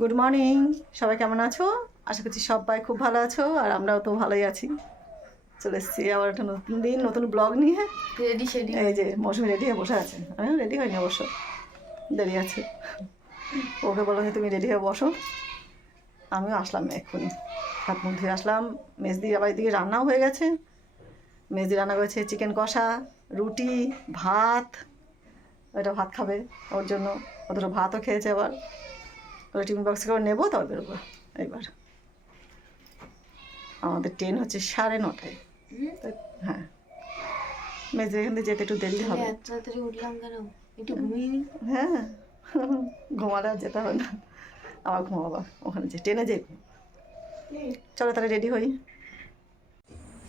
Good morning সবাই কেমন আছো? আশা করছি সবাই খুব ভালো আছো আর আমরাও তো ভালোই আছি। চলে এসেছি আবার একটা নতুন দিন নতুন ব্লগ নিয়ে। রেডি সেডি এই যে মৌসুমি রেডি হয়ে বসে আছে। আমিও রেডি হয়নি অবশ্য। দেরি আছে। ওকে বলো যে তুমি রেডি হয়ে বসো। আমিও আসলাম এক্ষুনি। হাত মুখ ধুয়ে আসলাম। মেজদি আবার এদিকে রান্নাও হয়ে গেছে। মেজদি রান্না করেছে চিকেন কষা রুটি ভাত। ওটা ভাত খাবে ওর জন্য। অতটা ভাতও খেয়েছে আবার। ওটা টিফিন বক্স করে নেব তবে বেরোবো এবার আমাদের ট্রেন হচ্ছে সাড়ে নটায়। হ্যাঁ। মেজে এখান থেকে যেতে একটু দেরি হবে। উঠলাম কেন? একটু হ্যাঁ। ঘুমালে আর যেতে হবে না। আবার ঘুমাবা ওখানে যে ট্রেনে যে চলো তাহলে রেডি হই।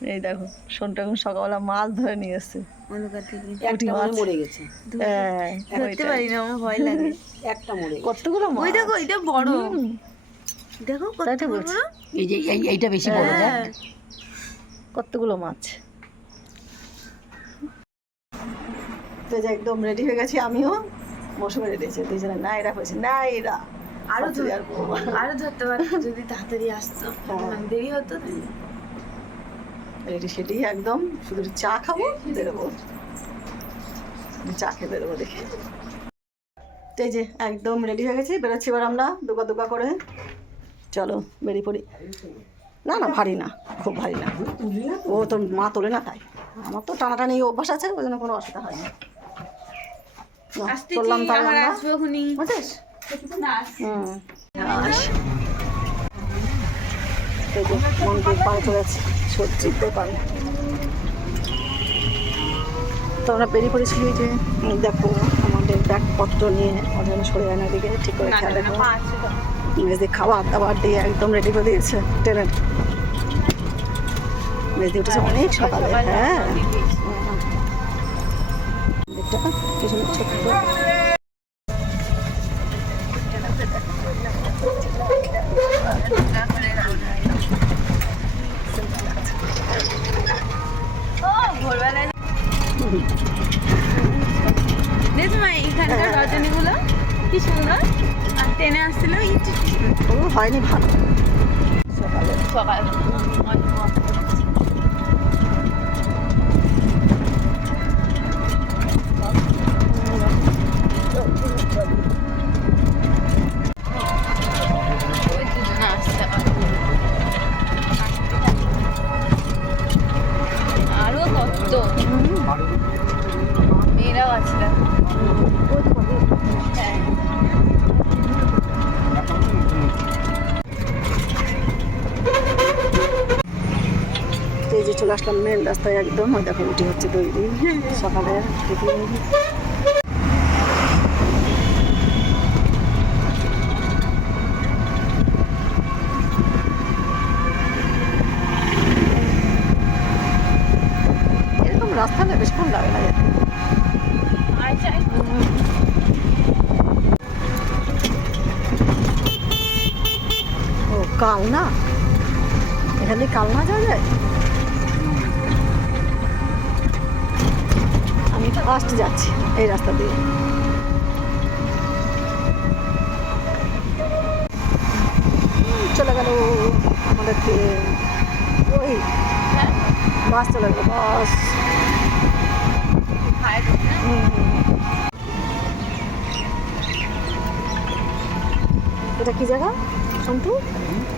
এই দেখো সোনটা এখন সকালবেলা মাছ ধরে নিয়ে এসছে। হ্যাঁ ধরতে পারি না আমার ভয় লাগে। একটা মরে গেছে। কতগুলো মাছ? দেখো এটা বড়। দেখো কত তাই তো বড় বলছি। বড়। এই যে এই- এইটা বেশি বড় দেখ। হ্যাঁ কতগুলো মাছ? তো যে একদম রেডি হয়ে গেছি আমিও। মৌসুমে রেডি আছে দুজনে না এরা হয়েছে না এরা আরও আর ধরতে পারতো যদি তাড়াতাড়ি আসতো। হ্যাঁ। দেরি হতো। রেডি সেটি একদম শুধু চা খাব বেরোবো। চা খেয়ে বেরোবো দেখি। তো এই যে একদম রেডি হয়ে গেছি বেরোচ্ছি এবার আমরা দুগা দুগা করে। চলো বেরিয়ে পড়ি। না না ভারী না খুব ভারী না। ও তো মা তোলে না তাই। আমার তো টানাটানি অভ্যাস আছে ওই জন্য কোনো অসুবিধা হয় না চললাম তাহলে। বুঝিস হুম আস। এই যে মন্দির সত্যিতে পারে তো আমরা বেরিয়ে পড়েছি যে দেখো আমাদের ব্যাগপত্র নিয়ে ওদের সরে যায় না দিকে ঠিক করে খেয়াল। মেজদি খাবার দাবার দিয়ে একদম রেডি করে দিয়েছে ট্রেনের মেজদি উঠেছে অনেক সকালে হ্যাঁ। ছোট্ট ও, ভোরবেলায় দেখো মা, এইখানকার রজনীগুলো কি সুন্দর। আর ট্রেনে আসছিল হয়নি ভালো। সকালে। সকাল। চলে আসলাম মেন রাস্তায় একদম ওই দেখো রুটি হচ্ছে তৈরি সকালে এরকম লাগে ও এখান কাল না যাওয়া যায়? আমি ফার্স্ট যাচ্ছি, এই রাস্তা দিয়ে। চলে গেল আমাদের ওই বাস চলে গেল, বাস। এটা কি জায়গা সন্তু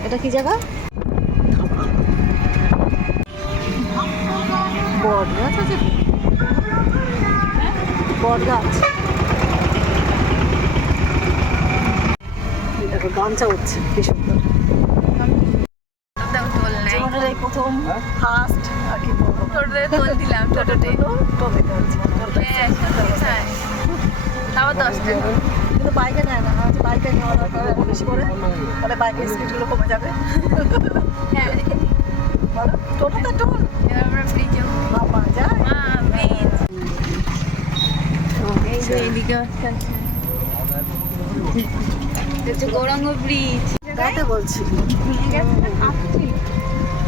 এটা কি জায়গা? গাছ আছে। বট গাছ। দেখো গামছা উঠছে কি সুন্দর। প্রথম ফার্স্ট আর কি বলব? দিলাম টোটোতে টোটোতে হ্যাঁ হ্যাঁ। দশ টাকা। কিন্তু বাইকে নেয় না হচ্ছে বাইকে নেওয়া দরকার বেশি করে। তাহলে বাইকের স্পিডগুলো কমে যাবে। হ্যাঁ। টোটোতে টোল আমরা বাবা যায় মা ব্রিজ এই যে এইদিকে একটা আছে এটা হচ্ছে গৌরাঙ্গ ব্রিজ তাতে বলছি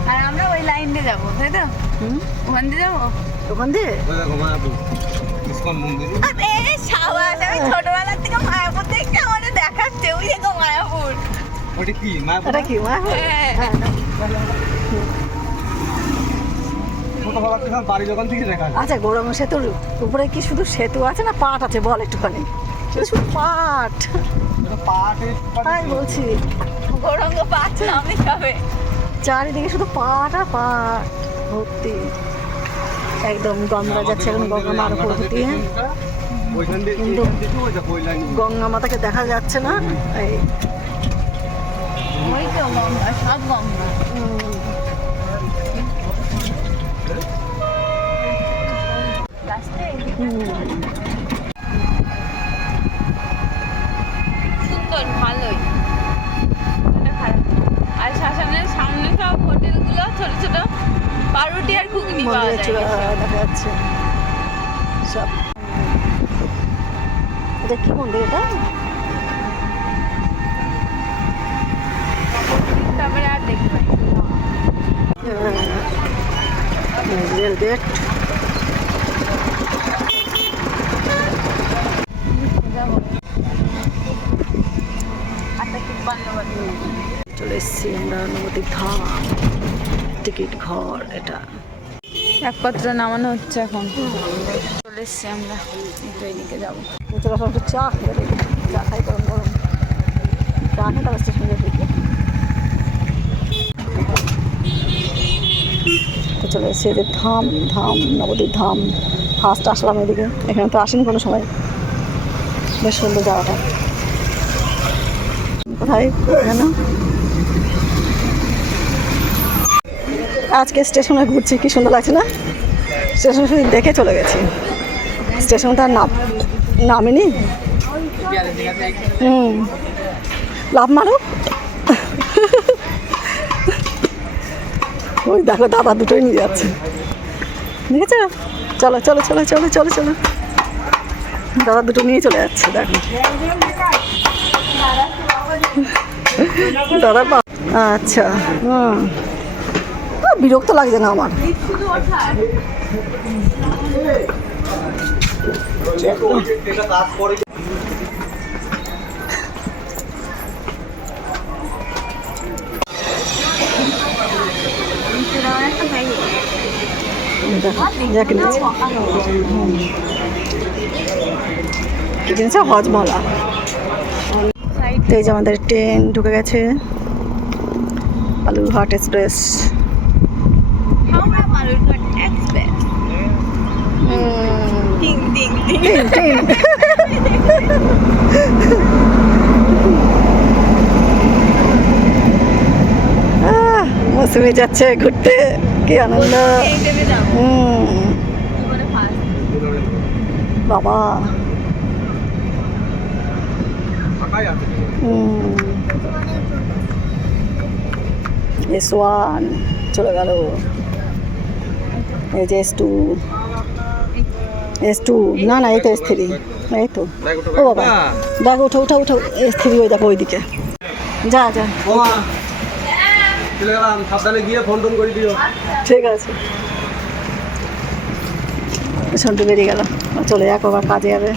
আর আমরা ওই লাইন দিয়ে যাব তাই তো ওখান দিয়ে যাব ওখান দিয়ে ওই দেখো মায়াপুর ইসকন মন্দির আরে সাবাস আমি ছোটবেলা থেকে মায়াপুর দেখছি আমাদের দেখাচ্ছে ওই মায়াপুর ওটা কি মায়াপুর এটা কি মা হ্যাঁ বাড়ি দোকান থেকে দেখা আচ্ছা গৌরাঙ্গ সেতুর উপরে কি শুধু সেতু আছে না পাট আছে? বল একটুখানি। শুধু শুধু পাট। তাই বলছি। গৌরঙ্গ পাচ্ছে আমি যাবে। চারিদিকে শুধু পাট আর পাট। ভর্তি একদম গঙ্গা যাচ্ছে এখন গঙ্গা মার উপর ভর্তি হ্যাঁ? কিন্তু- গঙ্গা মাতাকে দেখা যাচ্ছে না। এই। ওই তো গঙ্গা সব গঙ্গা। সুন্দর ভালোই। আর শ্মশানের সামনে সব হোটেলগুলো ছোট ছোট পাউরুটি আর ঘুগনি পাওয়া যাচ্ছে। সব। এটা কি মন্দির এটা? তারপরে আর দেখতে পাই গেট চলে এসেছি আমরা নবদ্বীপ ধাম। টিকিট ঘর এটা। একপত্র নামানো হচ্ছে এখন। চলে এসছি আমরা। একটু এদিকে যাব। আসলাম একটু চা খেয়ে চা খাই গরম গরম। চা খেয়ে তারপর স্টেশনে যাব তো চলে এসেছি এদের ধাম ধাম নবদ্বীপ ধাম। ফার্স্ট আসলাম এদিকে। এখানে তো আসেনি কোনো সময়। বেশ সুন্দর জায়গাটা। কোথায় যেন আজকে স্টেশনে ঘুরছি, কি সুন্দর লাগছে না? স্টেশন শুধু দেখে চলে গেছি। স্টেশন তার নাম, নামিনি? হুম। লাভ মারো। ওই দেখো, দাদা দুটোই নিয়ে যাচ্ছে। দেখেছ? চলো চলো চলো চলো চলো চলো। দাদা দুটো নিয়ে চলে যাচ্ছে, দেখো। আচ্ছা। বিরক্ত লাগছে না আমার। কিনেছে? হজমলা। তো এই যে আমাদের ট্রেন ঢুকে গেছে। বালুরঘাট এক্সপ্রেস। মৌসুমি যাচ্ছে ঘুরতে। কি আনন্দ। হুম। বাবা। এস ওয়ান চলে গেল। এই যে এস টু এস টু না না, এই তো এস থ্রি এই তো। ও বাবা। দেখো উঠো উঠো উঠো এস থ্রি ওই দেখো, ওইদিকে। যা যা। চলে দিও ঠিক আছে। সন্টু বেরিয়ে গেল। চলে যাক আবার কাজে যাবে।